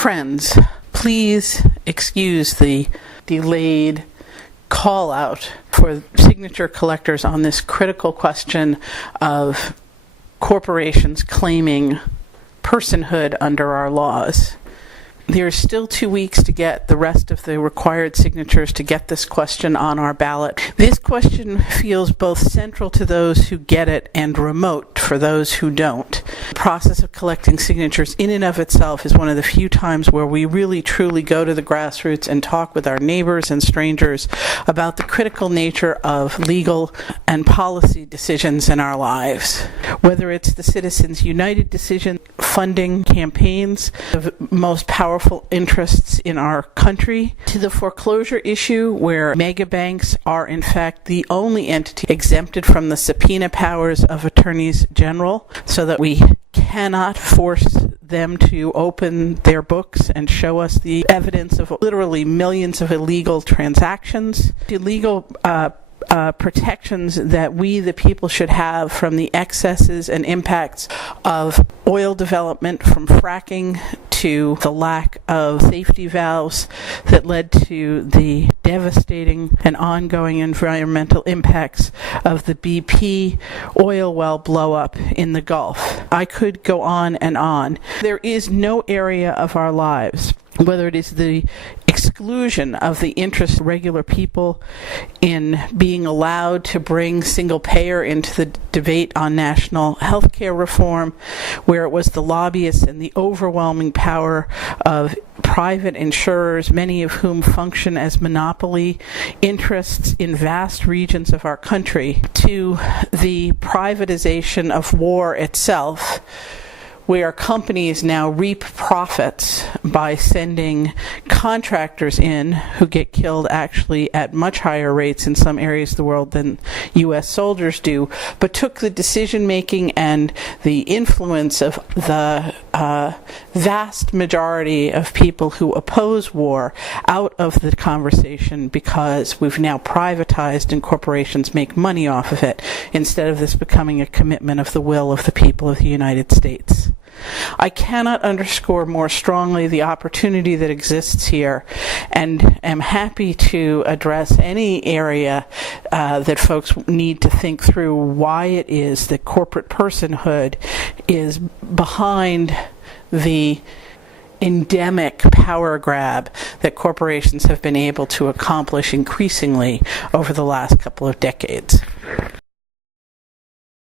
Friends, please excuse the delayed call out for signature collectors on this critical question of corporations claiming personhood under our laws. There's still 2 weeks to get the rest of the required signatures to get this question on our ballot. This question feels both central to those who get it and remote for those who don't. The process of collecting signatures in and of itself is one of the few times where we really truly go to the grassroots and talk with our neighbors and strangers about the critical nature of legal and policy decisions in our lives. Whether it's the Citizens United decision funding campaigns of most powerful interests in our country, to the foreclosure issue where mega banks are in fact the only entity exempted from the subpoena powers of attorneys general, so that we cannot force them to open their books and show us the evidence of literally millions of illegal transactions, illegal protections that we, the people, should have from the excesses and impacts of oil development, from fracking to the lack of safety valves that led to the devastating and ongoing environmental impacts of the BP oil well blow-up in the Gulf. I could go on and on. There is no area of our lives, whether it is the exclusion of the interest of regular people in being allowed to bring single payer into the debate on national health care reform, where it was the lobbyists and the overwhelming power of private insurers, many of whom function as monopoly interests in vast regions of our country, to the privatization of war itself, where companies now reap profits by sending contractors in who get killed actually at much higher rates in some areas of the world than U.S. soldiers do, but took the decision-making and the influence of the vast majority of people who oppose war out of the conversation, because we've now privatized and corporations make money off of it, instead of this becoming a commitment of the will of the people of the United States. I cannot underscore more strongly the opportunity that exists here, and am happy to address any area that folks need to think through why it is that corporate personhood is behind the endemic power grab that corporations have been able to accomplish increasingly over the last couple of decades.